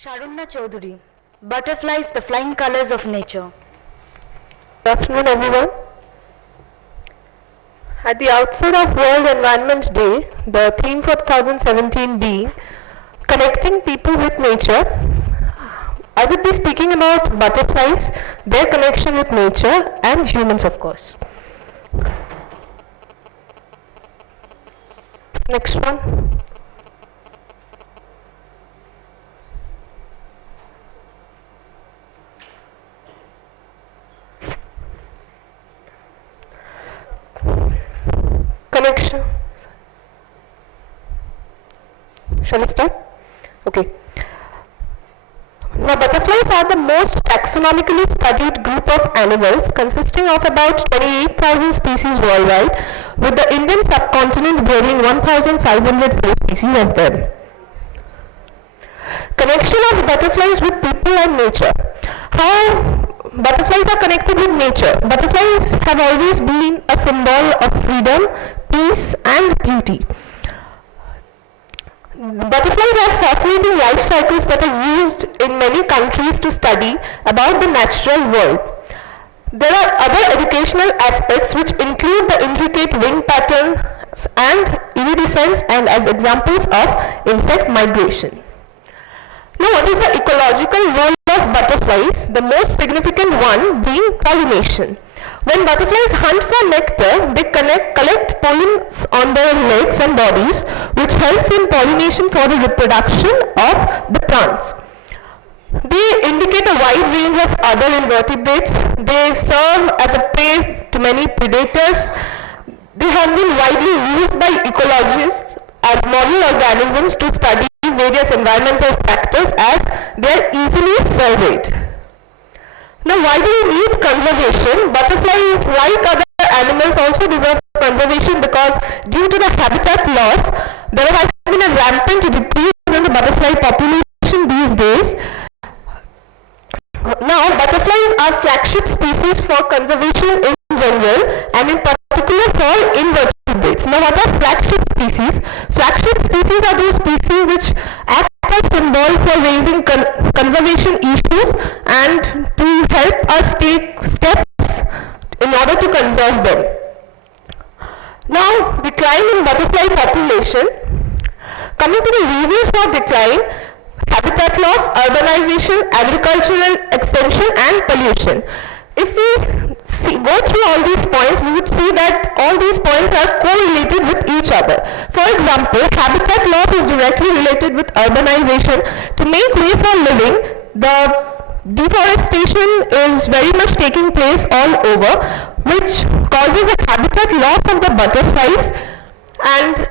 Sharunna Chaudhary, Butterflies, the Flying Colors of Nature. Good afternoon, everyone. At the outset of World Environment Day, the theme for 2017 being Connecting People with Nature, I would be speaking about butterflies, their connection with nature, and humans, of course. Next one. Connection. Shall I start? Okay. Now, butterflies are the most taxonomically studied group of animals consisting of about 28,000 species worldwide, with the Indian subcontinent bearing 1,504 species of them. Connection of butterflies with people and nature. How butterflies are connected with nature. Butterflies have always been a symbol of freedom, peace, and beauty. Butterflies have fascinating life cycles that are used in many countries to study about the natural world. There are other educational aspects which include the intricate wing patterns and iridescence, and as examples of insect migration. Now, what is the ecological role of butterflies? The most significant one being pollination. When butterflies hunt for nectar, they collect pollens on their legs and bodies, which helps in pollination for the reproduction of the plants. They indicate a wide range of other invertebrates. They serve as a prey to many predators. They have been widely used by ecologists as model organisms to study various environmental factors, as they are easily surveyed. Now, why do we need conservation? Butterflies, like other animals, also deserve conservation because due to the habitat loss, there has been a rampant decrease in the butterfly population these days. Now, butterflies are flagship species for conservation in general, and in particular for invertebrates. Now, what are flagship species? Flagship species are those species which act as symbol for raising conservation issues and to help us take steps in order to conserve them. Now, decline in butterfly population. Coming to the reasons for decline: habitat loss, urbanization, agricultural extension, and pollution. If we go through all these points, we would see that all these points are correlated with each other. For example, habitat loss is directly related with urbanization. To make way for living, the deforestation is very much taking place all over, which causes a habitat loss of the butterflies, and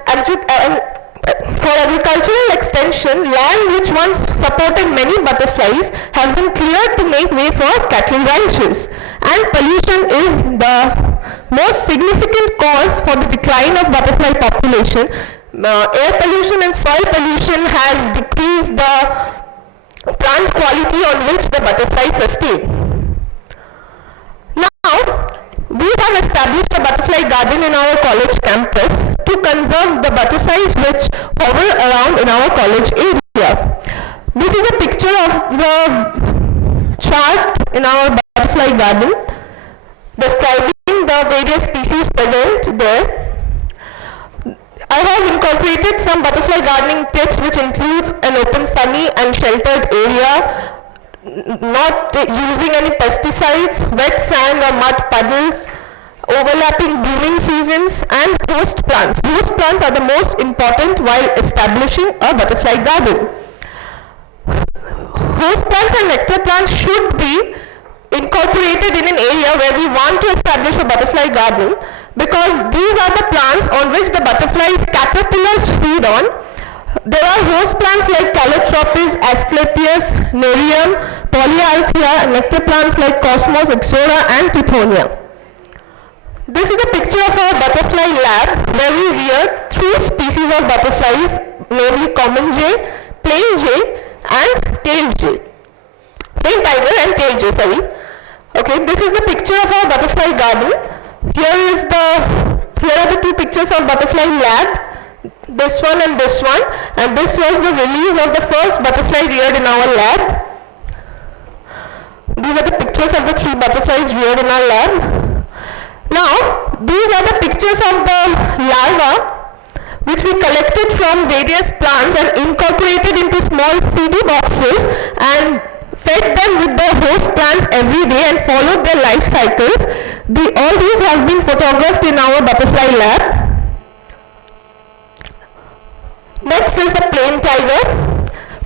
for agricultural extension, land which once supported many butterflies has been cleared to make way for cattle ranches. And pollution is the most significant cause for the decline of butterfly population. Air pollution and soil pollution has decreased the plant quality on which the butterflies sustain. Now, we have established a butterfly garden in our college campus to conserve the butterflies which hover around in our college area. This is a picture of the chart in our butterfly garden describing the various species present there. I have incorporated some butterfly gardening tips which includes an open, sunny and sheltered area, not using any pesticides, wet sand or mud puddles, overlapping blooming seasons, and host plants. Host plants are the most important while establishing a butterfly garden. Host plants and nectar plants should be incorporated in an area where we want to establish a butterfly garden, because these are the plants on which the butterflies' caterpillars feed on. There are host plants like Calotropis, Asclepias, Nerium, Polyalthea, nectar plants like Cosmos, Ixora, and Tithonia. This is a picture of our butterfly lab where we rear 3 species of butterflies, namely common jay, plain jay, and tailed jay. Plain tiger and tailed jay, sorry. Okay, this is the picture of our butterfly garden. Here are the 2 pictures of butterfly lab. this one and this one, and this was the release of the first butterfly reared in our lab. These are the pictures of the 3 butterflies reared in our lab. Now, these are the pictures of the larvae which we collected from various plants and incorporated into small CD boxes and fed them with the host plants every day and followed their life cycles. All these have been photographed in our butterfly lab. Next is the plain tiger.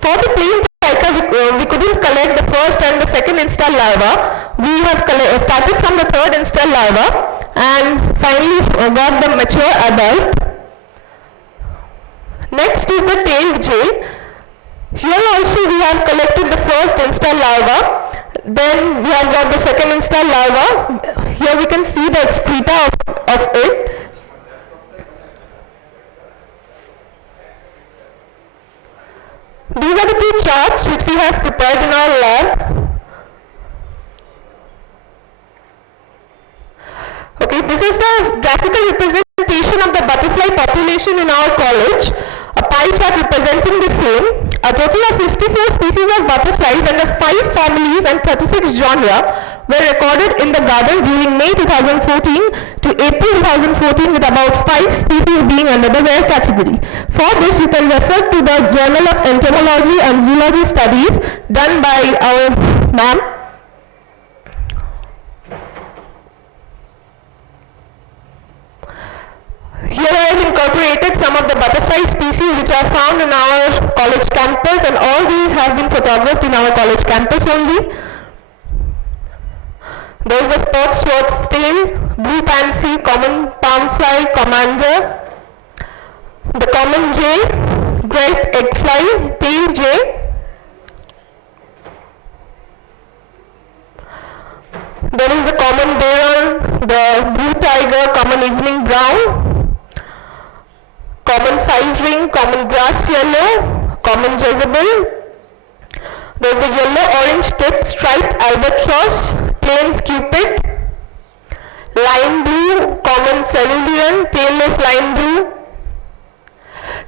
For the plain tiger, we couldn't collect the first and the second instar larva. We have started from the third instar larva and finally got the mature adult. Next is the tailed jay. Here also we have collected the first instar larva. Then we have got the second instar larva. Here we can see the excreta of it. These are the 2 charts which we have prepared in our lab. Okay, this is the graphical representation of the butterfly population in our college. A pie chart representing the same. A total of 54 species of butterflies under 5 families and 36 genera were recorded in the garden during May 2014 to April 2014, with about 5 species being under the rare category. For this, you can refer to the Journal of Entomology and Zoology Studies done by our ma'am. Here I have incorporated some of the butterfly species which are found in our college campus, and all these have been photographed in our college campus only. There is the spot sword's tail, blue pansy, common palmfly, commander, the common jay, great eggfly, tailed jay. There is the common baron, the blue tiger, common evening brown, common five-ring, common grass yellow, common Jezebel. There is a yellow-orange tip striped albatross, plains cupid, lime blue, common cerulean, tailless lime blue.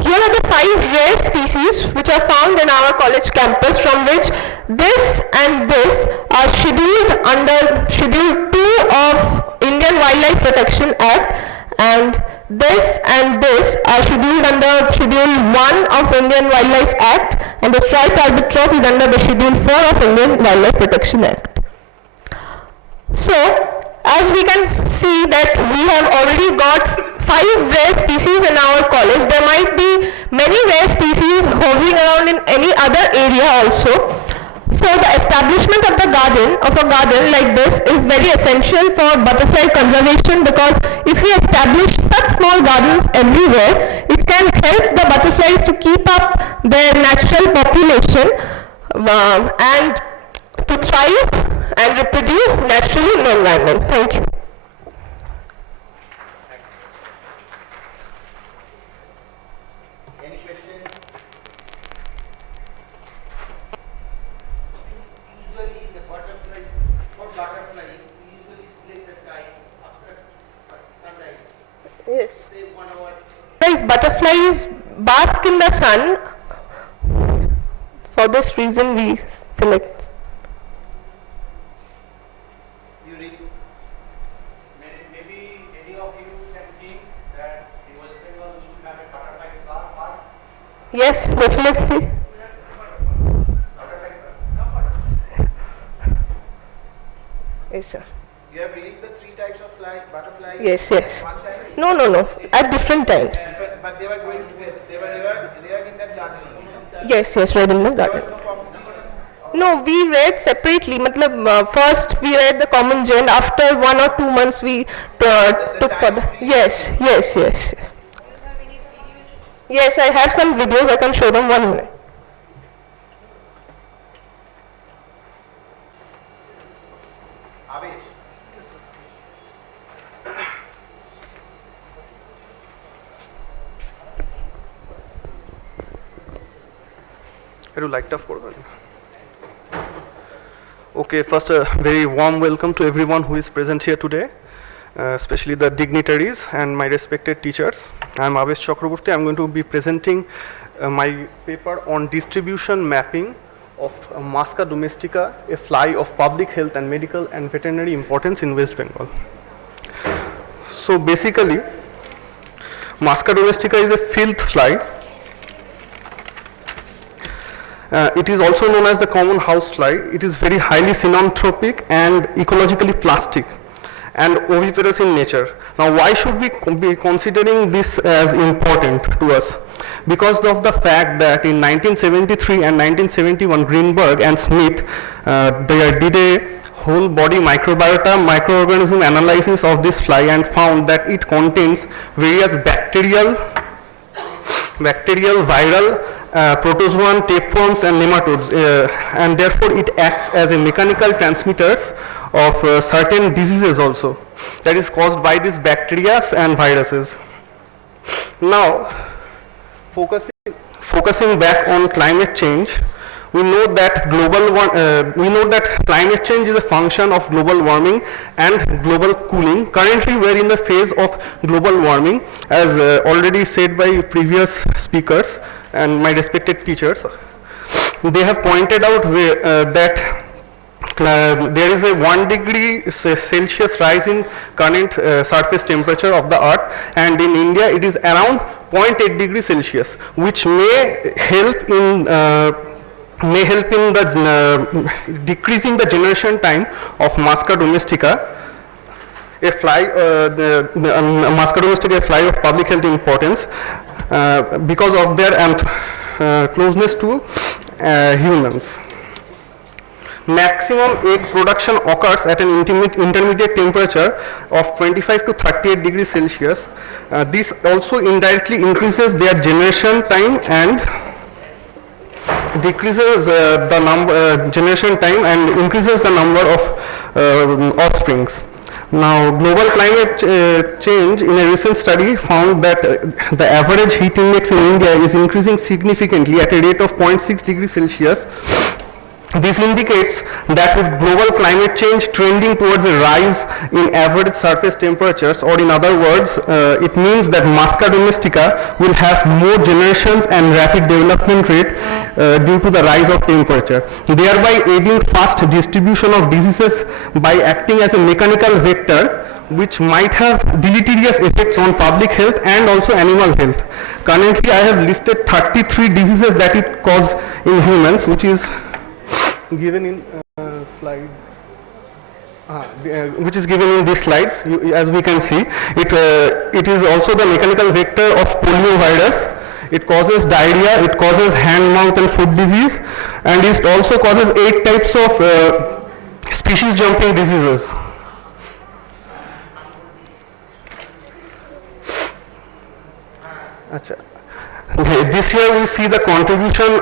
Here are the 5 rare species which are found in our college campus, from which this and this are scheduled under Schedule 2 of Indian Wildlife Protection Act, and this and this are scheduled under Schedule 1 of Indian Wildlife Act, and the striped albatross is under the Schedule 4 of Indian Wildlife Protection Act. So, as we can see that we have already got 5 rare species in our college. There might be many rare species hovering around in any other area also. So the establishment of a garden like this is very essential for butterfly conservation, because if we establish such small gardens everywhere, it can help the butterflies to keep up their natural population and to thrive and reproduce naturally in the environment. Thank you. Any question? Usually the butterflies, for butterfly, we usually select the time after sunrise. Yes. Say 1 hour. Butterflies bask in the sun. For this reason we select. Maybe any of you can think that the West Bengal should have a butterfly park. Yes, definitely. Yes, sir. You have released the 3 types of butterflies. Yes, yes. One time. No. At different times. But they were going together. They were reared in that garden. Yes, right in the There garden. was no competition. No, we read separately. First we read the common gen. After 1 or 2 months we took for the. Yes. Yes, I have some videos. I can show them 1 minute. Avesh. একটু লাইটটা of করবেন Okay, first a very warm welcome to everyone who is present here today. especially the dignitaries and my respected teachers. I am Abesh Chakraborty. I am going to be presenting my paper on distribution mapping of Musca domestica, a fly of public health and medical and veterinary importance in West Bengal. So basically, Musca domestica is a field fly. It is also known as the common housefly. It is very highly synanthropic and ecologically plastic and oviparous in nature. Now, why should we be considering this as important to us? Because of the fact that in 1973 and 1971, Greenberg and Smith they did a whole body microbiota microorganism analysis of this fly and found that it contains various bacterial, viral, protozoan, tapeworms and nematodes, and therefore it acts as a mechanical transmitters of certain diseases also that is caused by these bacteria and viruses. Now, focusing back on climate change, we know that climate change is a function of global warming and global cooling. Currently, we are in the phase of global warming, as already said by previous speakers and my respected teachers. They have pointed out that there is a 1 degree Celsius rise in current surface temperature of the earth, and in India it is around 0.8 degrees Celsius, which may help in decreasing the generation time of Musca domestica, a fly, Musca domestica, a fly of public health importance, because of their closeness to humans. Maximum egg production occurs at an intermediate temperature of 25 to 38 degrees Celsius. This also indirectly increases their generation time and decreases generation time and increases the number of offsprings. Now, global climate change in a recent study found that the average heat index in India is increasing significantly at a rate of 0.6 degrees Celsius. This indicates that with global climate change trending towards a rise in average surface temperatures, or in other words, it means that Musca domestica will have more generations and rapid development rate due to the rise of temperature, thereby aiding fast distribution of diseases by acting as a mechanical vector, which might have deleterious effects on public health and also animal health. Currently, I have listed 33 diseases that it causes in humans, which is given in slide, which is given in these slides. As we can see, it is also the mechanical vector of poliovirus. It causes diarrhea, it causes hand, mouth and foot disease, and it also causes 8 types of species jumping diseases. This year we see the contribution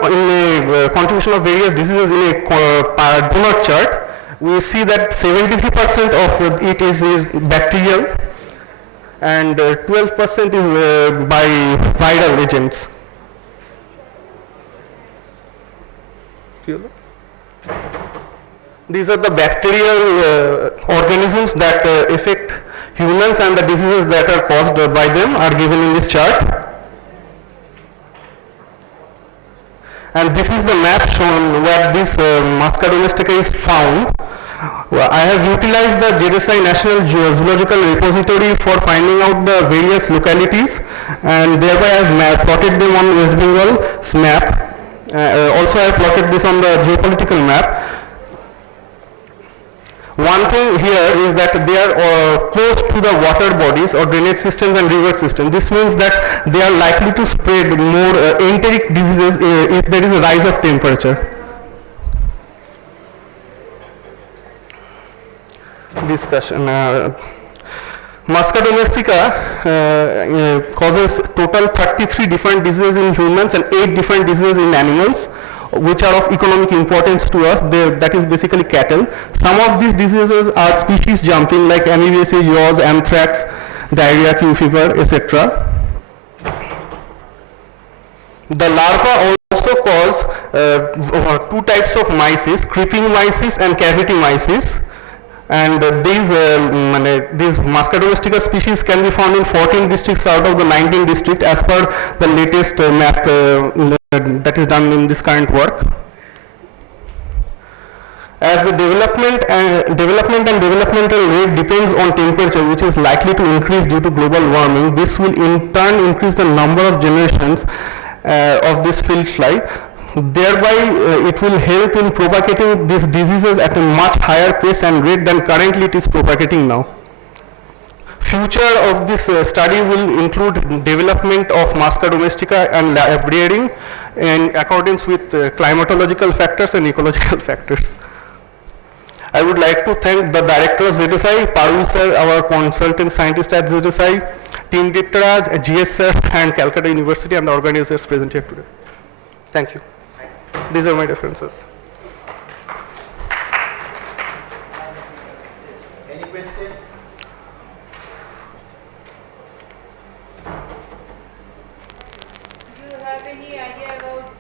of various diseases in a donut chart. We see that 73% of it is bacterial and 12% is by viral agents. These are the bacterial organisms that affect humans, and the diseases that are caused by them are given in this chart. And this is the map shown where this Musca domestica is found. I have utilized the JSI National Zoological Repository for finding out the various localities, and thereby I have plotted them on West Bengal's map. Also I have plotted this on the geopolitical map. One thing here is that they are close to the water bodies or drainage systems and river systems. This means that they are likely to spread more enteric diseases if there is a rise of temperature. Discussion. Musca domestica causes total 33 different diseases in humans and 8 different diseases in animals, which are of economic importance to us. That is basically cattle. Some of these diseases are species jumping, like amoebiasis, yaws, anthrax, diarrhea, Q fever, etc. The larvae also cause 2 types of mysis, creeping mysis and cavity mysis. And these Musca domestica species can be found in 14 districts out of the 19 districts as per the latest map that is done in this current work. As the development and developmental rate depends on temperature, which is likely to increase due to global warming, this will in turn increase the number of generations of this field fly. Thereby, it will help in propagating these diseases at a much higher pace and rate than currently it is propagating now. Future of this study will include development of Musca domestica and lab breeding in accordance with climatological factors and ecological factors. I would like to thank the director of ZSI, Parul sir, our consultant scientist at ZSI, Team Diptaraj, GS sir, and Calcutta University, and the organizers present here today. Thank you. These are my references. Any question? Do you have any idea about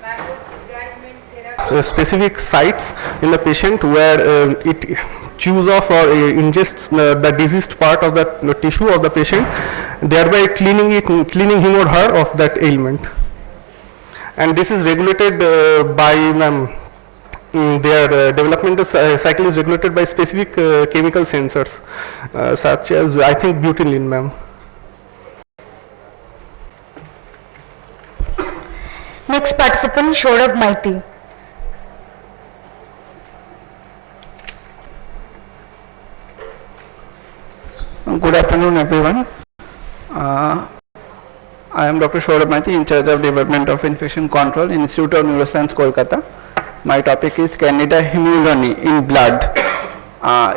macro-degradement therapy? Specific sites in the patient where it chews off or ingests the diseased part of the tissue of the patient, thereby cleaning him or her of that ailment. And this is regulated by their developmental cycle is regulated by specific chemical sensors such as, I think, butylene, ma'am. Next participant, Shorab Maiti. Good afternoon, everyone. I am Dr. Shorab Maiti, in charge of Department of Infection Control, Institute of Neuroscience, Kolkata. My topic is Candida hemuloni in blood.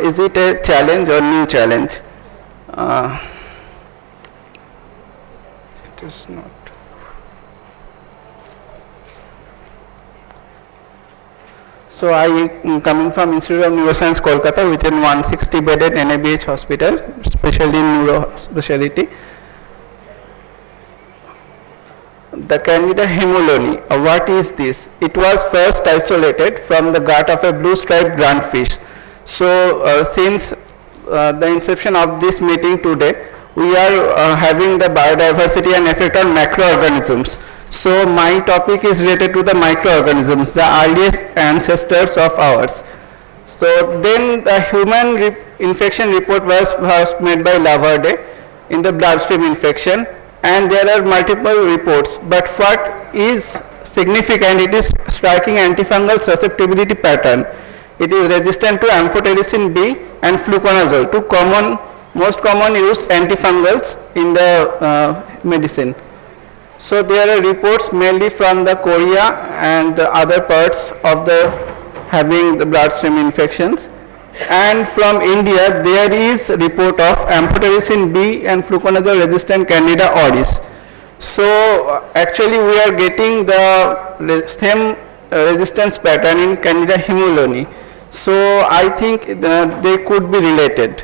Is it a challenge or new challenge? It is not. So I am coming from Institute of Neuroscience, Kolkata, which is 160 bedded NABH hospital, especially in neuro specialty. The Candida hemuloni, what is this? It was first isolated from the gut of a blue-striped groundfish. So since the inception of this meeting today, we are having the biodiversity and effect on macroorganisms. So my topic is related to the microorganisms, the earliest ancestors of ours. So then the human infection report was first made by Lavarde in the bloodstream infection, and there are multiple reports. But what is significant, it is striking antifungal susceptibility pattern. It is resistant to amphotericin B and fluconazole, two most common used antifungals in the medicine. So there are reports mainly from the Korea and the other parts of the having the bloodstream infections. And from India, there is report of amphotericin B and fluconazole resistant Candida auris. So actually we are getting the same resistance pattern in Candida hemuloni. So I think they could be related.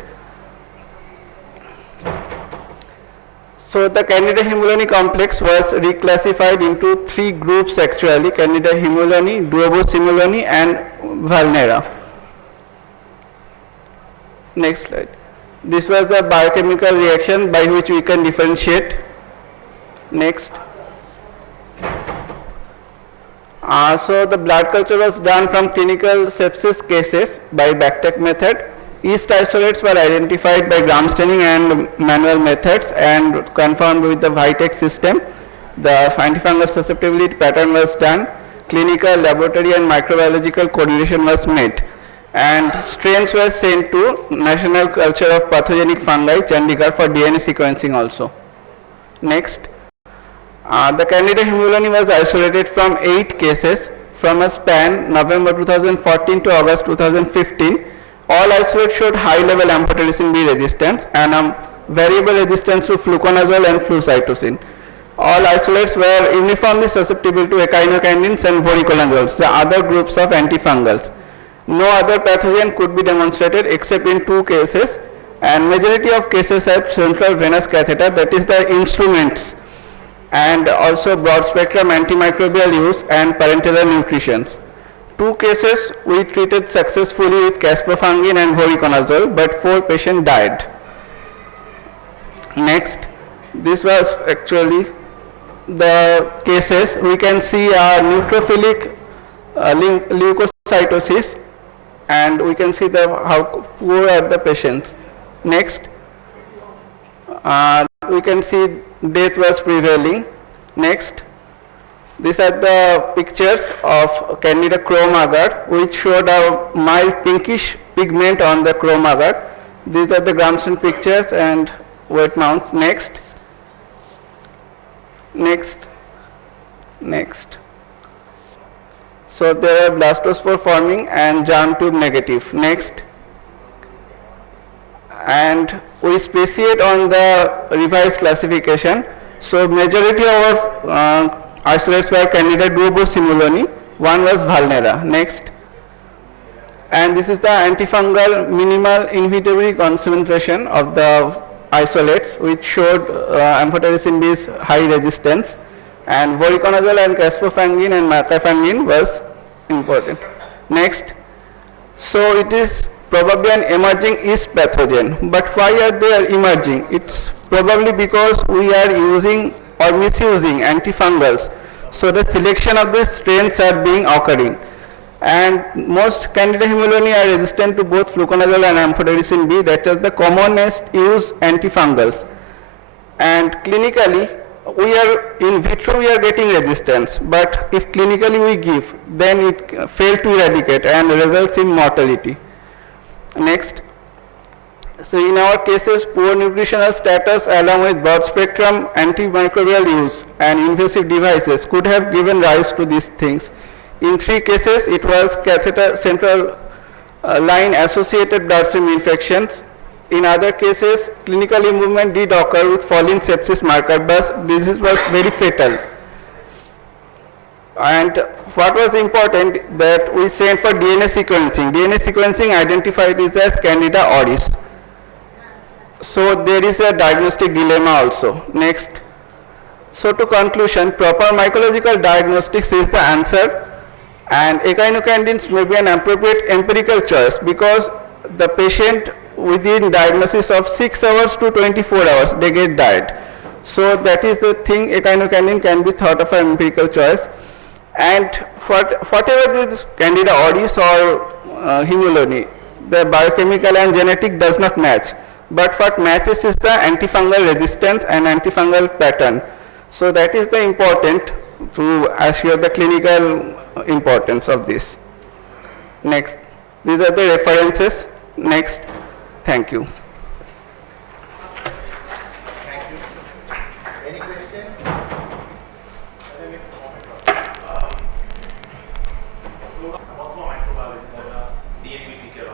So the Candida hemuloni complex was reclassified into three groups actually: Candida hemuloni, duobosimuloni, and vulnera. Next slide. This was the biochemical reaction by which we can differentiate. Next. So the blood culture was done from clinical sepsis cases by Bactec method. Yeast isolates were identified by gram staining and manual methods and confirmed with the Vitek system. The antifungal susceptibility pattern was done. Clinical, laboratory and microbiological correlation was made. And strains were sent to National Culture of Pathogenic Fungi, Chandigarh, for DNA sequencing also. Next. The Candida hemuloni was isolated from 8 cases from a span November 2014 to August 2015. All isolates showed high-level amphotericin B resistance and variable resistance to fluconazole and flucytosine. All isolates were uniformly susceptible to echinocandins and voricolazoles, the other groups of antifungals. No other pathogen could be demonstrated except in 2 cases, and majority of cases have central venous catheter, that is the instruments, and also broad spectrum antimicrobial use and parenteral nutrition. 2 cases we treated successfully with caspofungin and voriconazole, but 4 patients died. Next, this was actually the cases. We can see neutrophilic leukocytosis, and we can see how poor are the patients. Next, we can see death was prevailing. Next, these are the pictures of Candida chrome agar, which showed a mild pinkish pigment on the chrome agar. These are the Gramson pictures and wet mounts. Next, next, next. So there are blastospore forming and germ tube negative. Next, and we speciate on the revised classification. So majority of our isolates were Candida duobosimuloni, one was Valnera. Next, and this is the antifungal minimal inhibitory concentration of the isolates, which showed amphotericin B's high resistance, and voriconazole and caspofungin and marcafungin was important. Next, so it is probably an emerging yeast pathogen, but why are they emerging? It's probably because we are using or misusing antifungals, so the selection of these strains are being occurring, and most Candida hemoloni are resistant to both fluconazole and amphotericin B. That is the commonest used antifungals, and clinically we are in vitro we are getting resistance, but if clinically we give, then it fails to eradicate and results in mortality. Next, so in our cases, poor nutritional status along with broad spectrum antimicrobial use and invasive devices could have given rise to these things. In 3 cases, it was catheter central line associated bloodstream infections. In other cases, clinical improvement did occur with falling sepsis marker, but disease was very fatal. And what was important that we sent for DNA sequencing. DNA sequencing identified it as Candida auris. So there is a diagnostic dilemma also. Next, so to conclusion, proper mycological diagnostics is the answer, and echinocandins may be an appropriate empirical choice because the patient within diagnosis of 6 hours to 24 hours they get died. So that is the thing, echinocandin can be thought of an empirical choice. And whatever this Candida auris or hemoloni, the biochemical and genetic does not match, but what matches is the antifungal resistance and antifungal pattern. So that is the important to assure the clinical importance of this. Next, these are the references. Next, thank you. Any question? Also a microbiologist and a DNB teacher.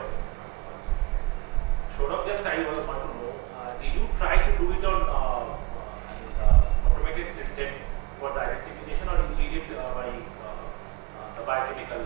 Showed up just I was want to know, did you try to do it on automated system for the identification, or you did it by the biochemical?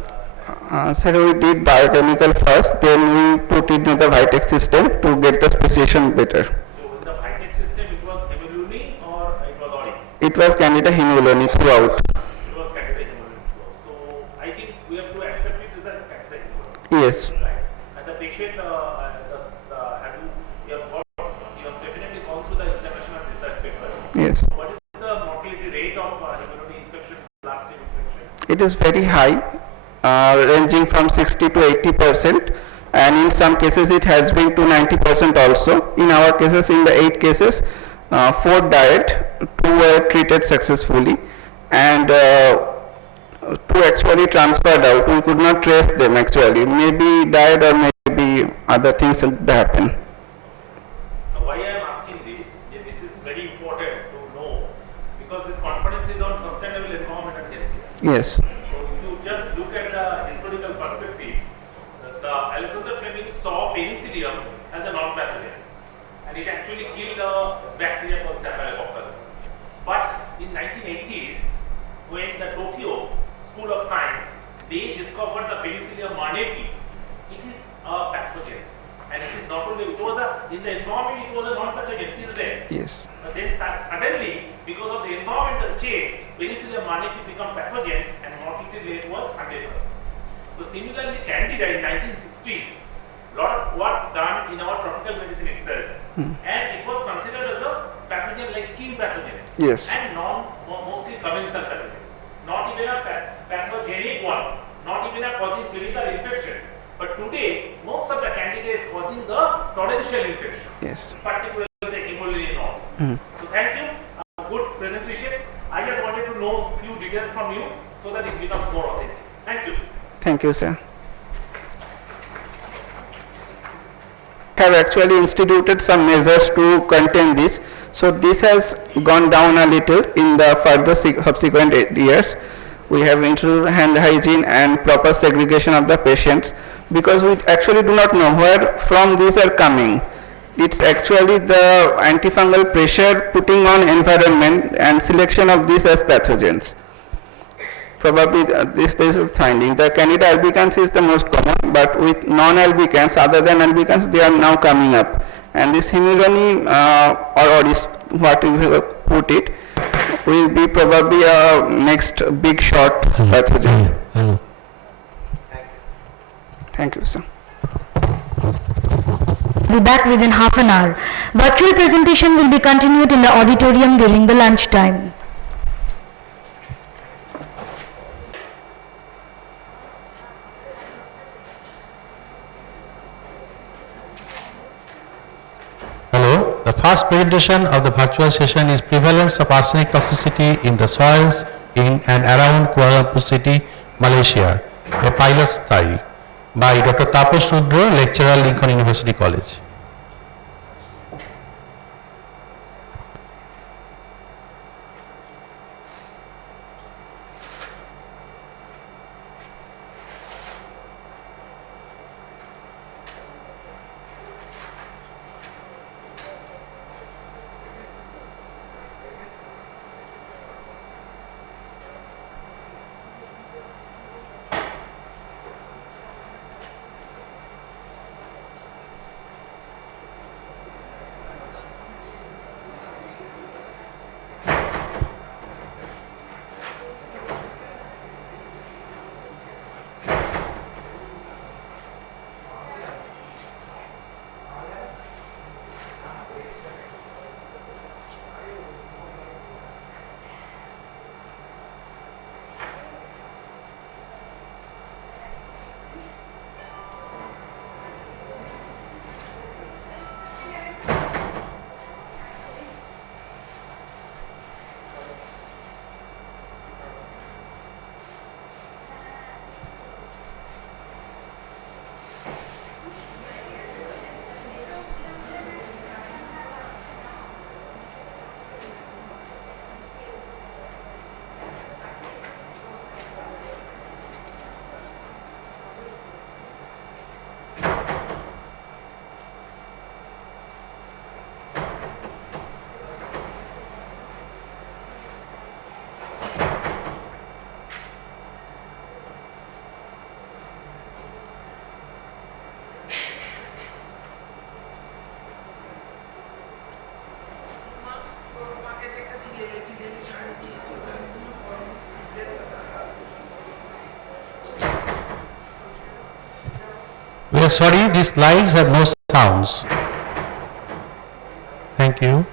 So we did biochemical first, then we put it in the Vitex system to get the speciation better. So in the Vitex system, it was hemoloni or it was auris? It was Candida hemoloni throughout. It was Candida hemoloni. So I think we have to accept it as a Candida hemoloni. Yes. Right. And the patient, you have definitely gone through the international research papers. Yes. What is the mortality rate of hemoloni infection, bloodstream infection? It is very high, ranging from 60 to 80%, and in some cases it has been to 90% also. In our cases, in the 8 cases, 4 died, 2 were treated successfully, and 2 actually transferred out. We could not trace them actually. Maybe died or maybe other things happened. Now, why I am asking this, this is very important to know, because this conference is on sustainable environment and healthcare. Yes. So if you just look at the historical perspective, the Alexander Fleming saw penicillium as a non-pathogen, and it actually killed a bacteria called Staphylococcus. But in 1980s, when the Tokyo School of Science, they discovered the Penicillium manepi, it is a pathogen, and it is not only, it was in the environment it was a non-pathogen till then. Yes. But then suddenly, because of the environmental change, Penicillium manepi become pathogen and mortality rate was 100%. Yes. and mostly commensal pathogen. Not even a pathogenic one, not even a causing clinical infection. But today, most of the candidates causing the torrential infection, Yes. particularly the hemolymph. So thank you. Good presentation. I just wanted to know a few details from you so that it becomes more authentic. Thank you. Thank you, sir. Have actually instituted some measures to contain this. So this has gone down a little in the further subsequent years. We have introduced hand hygiene and proper segregation of the patients, because we actually do not know where from these are coming. It's actually the antifungal pressure putting on environment and selection of these as pathogens. Probably this is finding. The Candida albicans is the most common, but with non-albicans, other than albicans, they are now coming up. And this hemorrhage, or is what we have put it, will be probably a next big shot pathogen. Thank you, sir. Be back within half an hour. Virtual presentation will be continued in the auditorium during the lunch time. Hello, the first presentation of the virtual session is prevalence of arsenic toxicity in the soils in and around Kuala Lumpur City, Malaysia, a pilot study by Dr. Tapas Rudra, lecturer, Lincoln University College. We are sorry, these slides have no sounds. Thank you.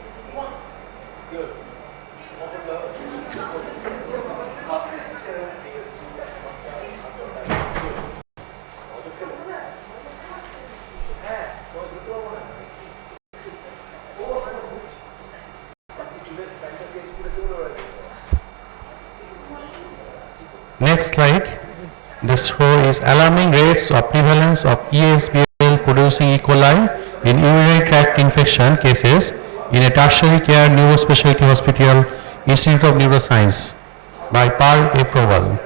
Next slide. This row is alarming rates of prevalence of ESBL producing E. coli in urinary tract infection cases in a tertiary care neurospecialty hospital, Institute of Neuroscience, by Paul A. Proval.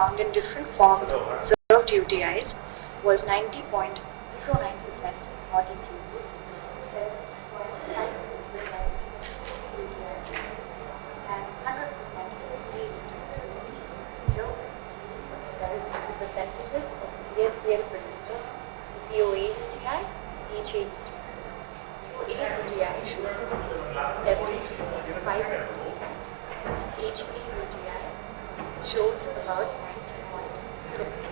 found in different forms of observed UTIs was 90.09% in naughty cases, 10.56% in UTI cases, and 100% in STD cases. Here we can see a comparison of the percentages of ESBL producers, the POA UTI, HA UTI. POA UTI shows 73.56%. HA UTI shows about 90.0%.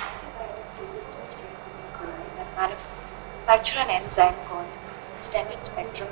Antibiotic-resistant strains of E. coli that manufacture an enzyme called extended spectrum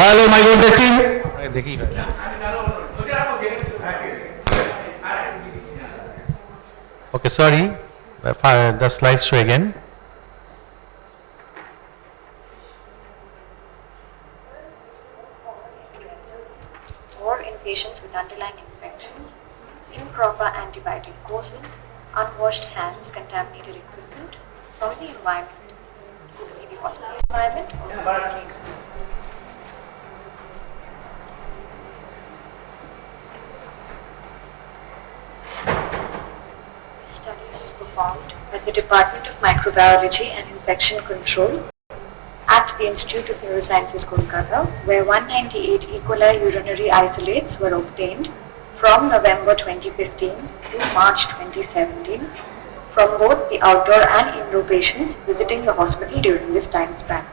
Hello, my good team. Okay, sorry, the slideshow again. or in patients with underlying infections, improper antibiotic courses, unwashed hands, contaminated equipment from the environment, could be the hospital environment or community. This study was performed by the Department of Microbiology and Infection Control at the Institute of Neurosciences, Calcutta, where 198 E. coli urinary isolates were obtained from November 2015 to March 2017 from both the outdoor and indoor patients visiting the hospital during this time span.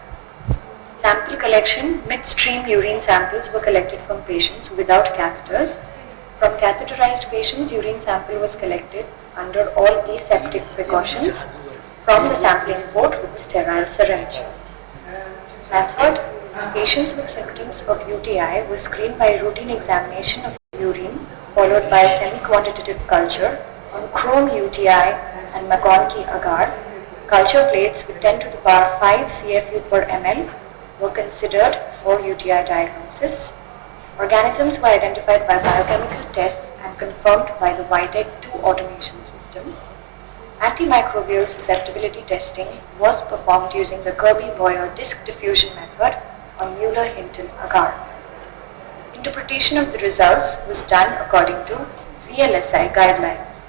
Sample collection: midstream urine samples were collected from patients without catheters. From catheterized patients, urine sample was collected under all aseptic precautions from the sampling port with a sterile syringe. Method: patients with symptoms of UTI were screened by routine examination of urine followed by a semi-quantitative culture on chrome UTI and McConkey agar. Culture plates with 10 to the power 5 CFU per ml were considered for UTI diagnosis. Organisms were identified by biochemical tests and confirmed by the Vitek 2 automation system. Antimicrobial susceptibility testing was performed using the Kirby-Boyer disk diffusion method on Mueller-Hinton agar. Interpretation of the results was done according to CLSI guidelines.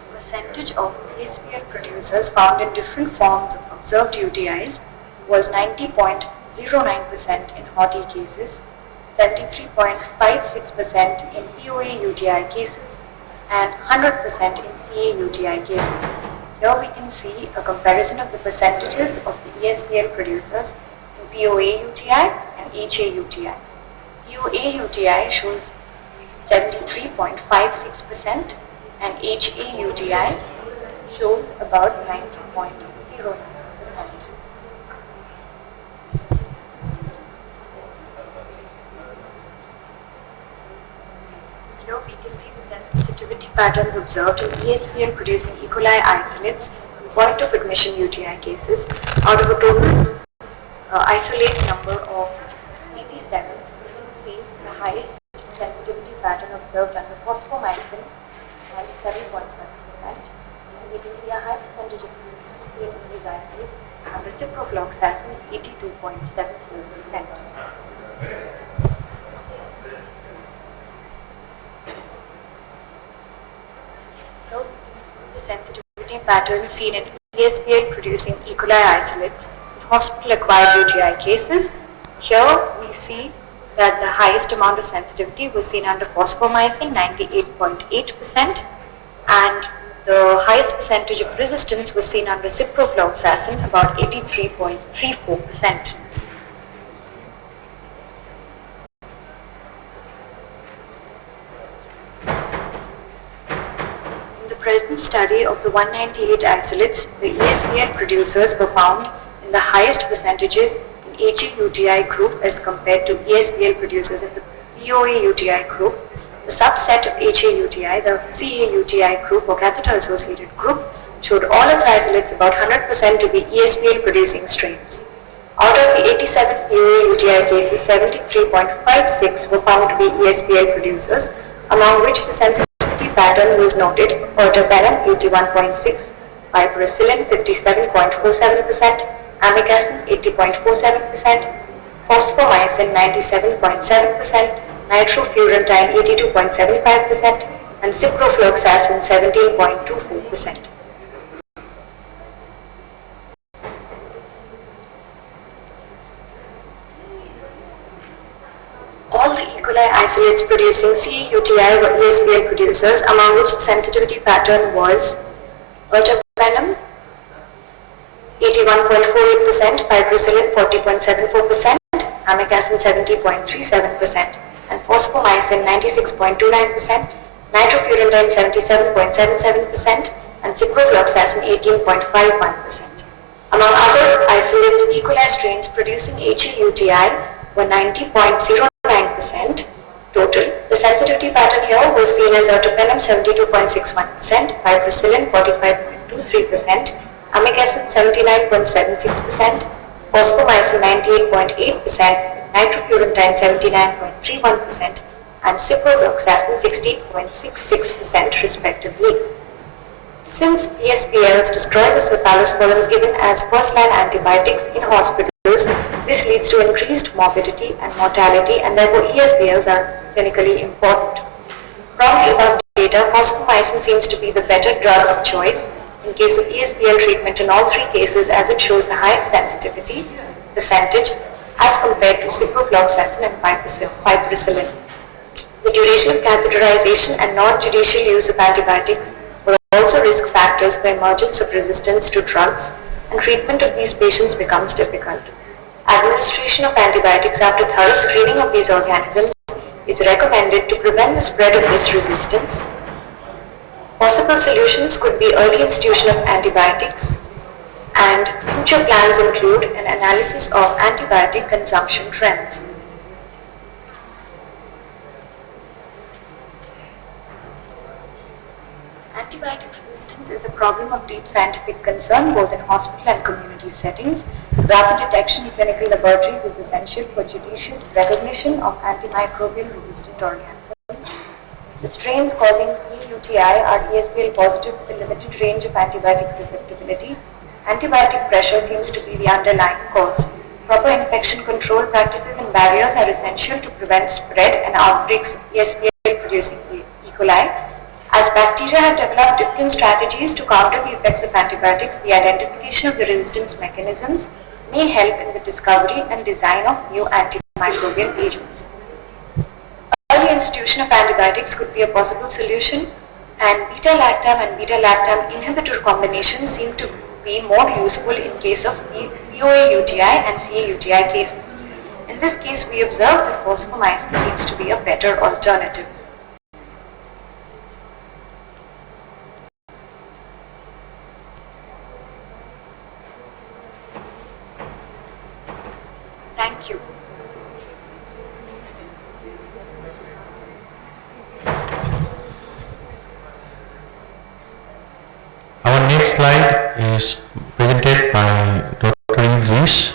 The percentage of ESBL producers found in different forms of observed UTIs was 90.09% in hot E cases, 73.56% in POA UTI cases, and 100% in CA UTI cases. Here we can see a comparison of the percentages of the ESBL producers in POA UTI and HA UTI. POA UTI shows 73.56% and HA UTI shows about 90.09%. Here we can see the sensitivity patterns observed in ESBL producing E. coli isolates in point of admission UTI cases. Out of a total isolate number of 87, we can see the highest sensitivity pattern observed under fosfomycin, 97.7%. We can see a high percentage of resistance seen in these isolates under ciprofloxacin, 82.74%. Here we can see the sensitivity pattern seen in ESBL producing E. coli isolates in hospital-acquired UTI cases. Here we see that the highest amount of sensitivity was seen under fosfomycin, 98.8%, and the highest percentage of resistance was seen under ciprofloxacin, about 83.34%. In the present study of the 198 isolates, the ESBL producers were found in the highest percentages in HA-UTI group as compared to ESBL producers in the POA-UTI group. The subset of HA-UTI, the CA-UTI group or catheter-associated group, showed all its isolates about 100% to be ESBL producing strains. Out of the 87 POA-UTI cases, 73.56 were found to be ESBL producers, among which the sensitivity pattern was noted: ertapenem 81.6, piperacillin 57.47%, amikacin 80.47%, fosfomycin 97.7%, nitrofurantine 82.75%, and ciprofloxacin 17.24%. All the E. coli isolates producing CA-UTI were ESBL producers, among which the sensitivity pattern was ertapenem 81.48%, piperacillin 40.74%, amikacin 70.37%, and fosfomycin 96.29%, nitrofurantine 77.77%, and ciprofloxacin 18.51%. Among other isolates, E. coli strains producing HA-UTI were 90.09% total. The sensitivity pattern here was seen as ertapenem 72.61%, piperacillin 45.23%, amikacin 79.76%, fosfomycin 98.8%, nitrofurantine 79.31%, and ciprofloxacin 16.66% respectively. Since ESBLs destroy the cephalosporins given as first-line antibiotics in hospitals, this leads to increased morbidity and mortality, and therefore ESBLs are clinically important. From the above data, fosfomycin seems to be the better drug of choice in case of ESBL treatment in all three cases, as it shows the highest sensitivity percentage as compared to ciprofloxacin and piperacillin. The duration of catheterization and non-judicial use of antibiotics were also risk factors for emergence of resistance to drugs, and treatment of these patients becomes difficult. Administration of antibiotics after thorough screening of these organisms is recommended to prevent the spread of this resistance. Possible solutions could be early institution of antibiotics, and future plans include an analysis of antibiotic consumption trends. Antibiotic resistance is a problem of deep scientific concern both in hospital and community settings. Rapid detection in clinical laboratories is essential for judicious recognition of antimicrobial resistant organisms. The strains causing CA-UTI are ESBL positive with a limited range of antibiotic susceptibility. Antibiotic pressure seems to be the underlying cause. Proper infection control practices and barriers are essential to prevent spread and outbreaks of ESBL producing E. coli. As bacteria have developed different strategies to counter the effects of antibiotics, the identification of the resistance mechanisms may help in the discovery and design of new antimicrobial agents. Early institution of antibiotics could be a possible solution, and beta-lactam and beta-lactam inhibitor combinations seem to be more useful in case of POA UTI and CA UTI cases. In this case, we observe that fosfomycin seems to be a better alternative. Thank you. Our next slide is presented by Dr. English.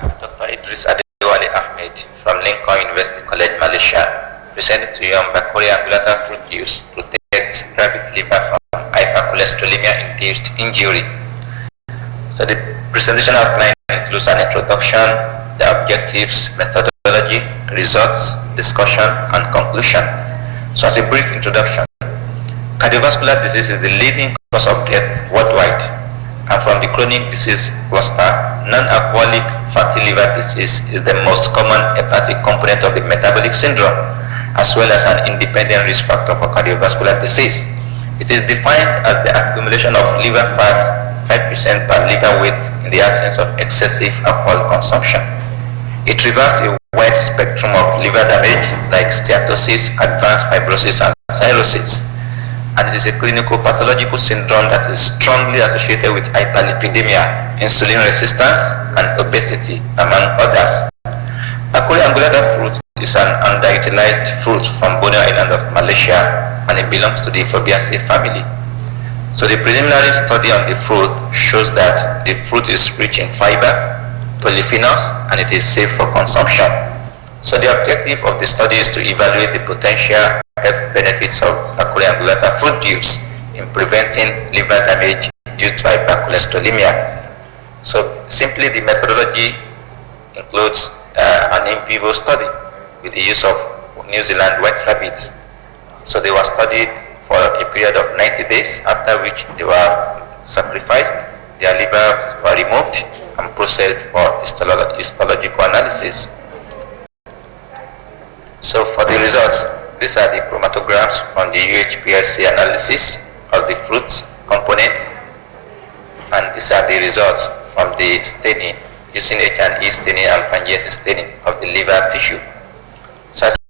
I'm Dr. Idris Adewale Ahmed from Lincoln University College, Malaysia, presenting to you on bacteria angulata fruit juice protects rabbit liver from hypercholesterolemia-induced injury. So the presentation outline includes an introduction, the objectives, methodology, results, discussion, and conclusion. So as a brief introduction, cardiovascular disease is the leading cause of death worldwide. And from the chronic disease cluster, non-alcoholic fatty liver disease is the most common hepatic component of the metabolic syndrome, as well as an independent risk factor for cardiovascular disease. It is defined as the accumulation of liver fat 5% per liver weight in the absence of excessive alcohol consumption. It reverses a wide spectrum of liver damage like steatosis, advanced fibrosis, and cirrhosis. And it is a clinical pathological syndrome that is strongly associated with hyperlipidemia, insulin resistance, and obesity, among others. Bacteria angulata fruit is an underutilized fruit from Borneo Island of Malaysia, and it belongs to the Phobiaceae family. So the preliminary study on the fruit shows that the fruit is rich in fiber, polyphenols, and it is safe for consumption. So the objective of the study is to evaluate the potential health benefits of bacteria angulata fruit juice in preventing liver damage due to hypercholesterolemia. So simply the methodology includes an in vivo study with the use of New Zealand white rabbits. So they were studied for a period of 90 days, after which they were sacrificed, their livers were removed and processed for histological analysis. So for the results, these are the chromatographs from the UHPLC analysis of the fruit components, and these are the results from the staining using H&E staining and Pangiesi staining of the liver tissue. So as